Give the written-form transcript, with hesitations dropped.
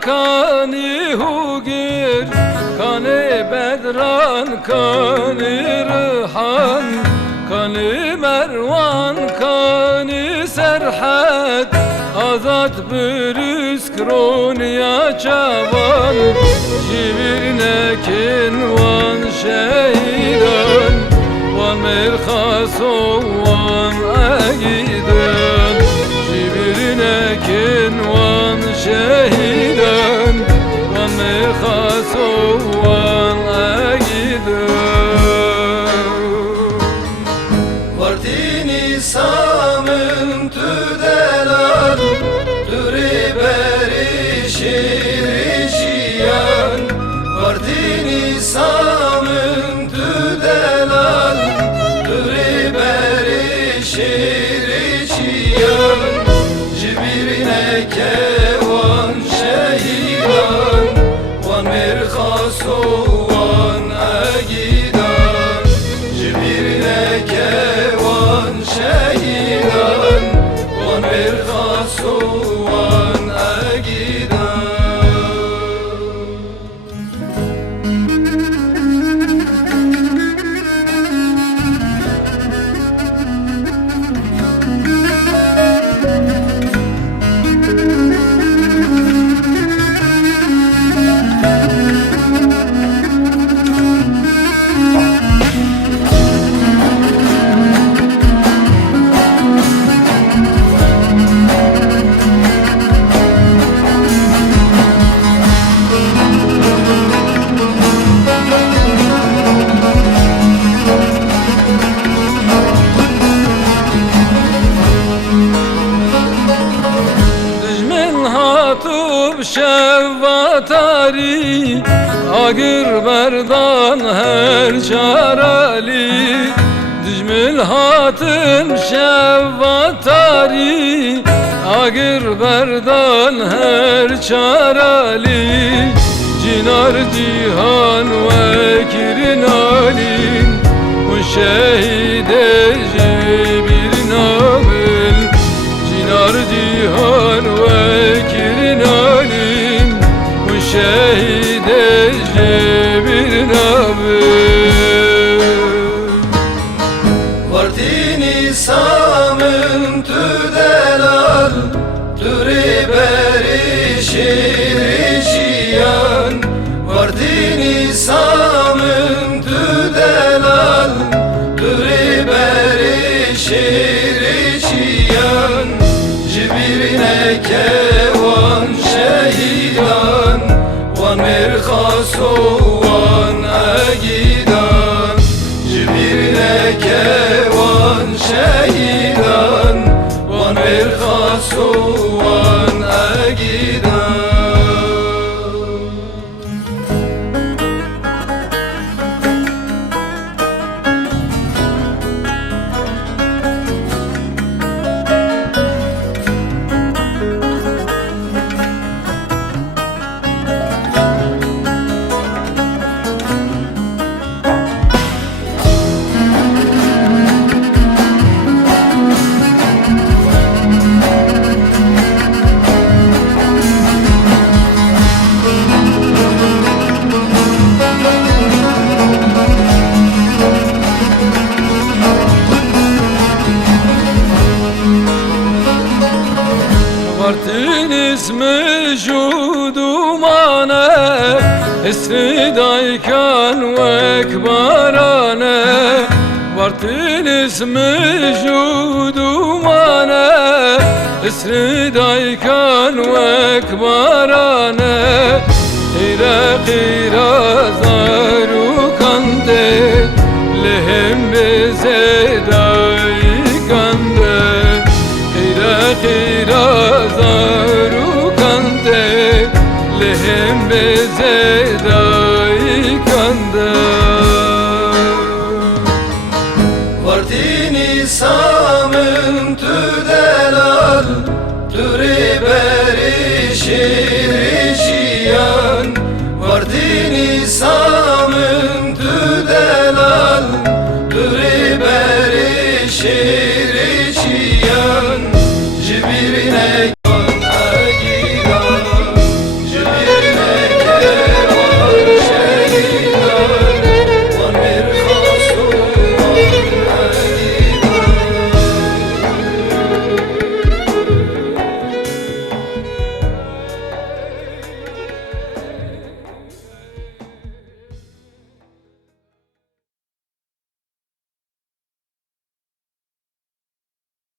Kani hugir, kani bedran, kani rihan, kani mervan, kani serhat, azat bürüz kroniya çaban, jivirnekin van şehiden, van merhaso van agiden, jivirnekin van şehiden, van merhaso van agiden. Vartini samın tüdelan, türi beri şirişiyan. Vartini samın tüdelan, türi beri şirişiyan. Jibirine kevan şehidan, van merhaso van agidan. Jibirine kevan şehidan, van merhaso van agidan. Şevvatari agir berdan her çarali, dijmil hatın şevvatari agir berdan her çarali, cinar cihan ve kirinalin bu şehide bir nabil, cinar cihan ve kirinalin şehide bir nabil. Vartini samın tüdelal, türi beri şirişiyan. Vartini samın tüdelal, türi beri şirişiyan. Jibirine kevan şehidan, van merhaso van agidan. Jibirine kevan şehidan, van merhaso van agidan. Vartin ismi judumane, ismi daykan ve ekbarane. Vartin ismi judumane, ismi daykan ve ekbarane. Hira hira zaru kande, lehim bize daykande. Hira hira zaru kande, lehim bize zedai kande Vartini samın tüdelal Türi berişi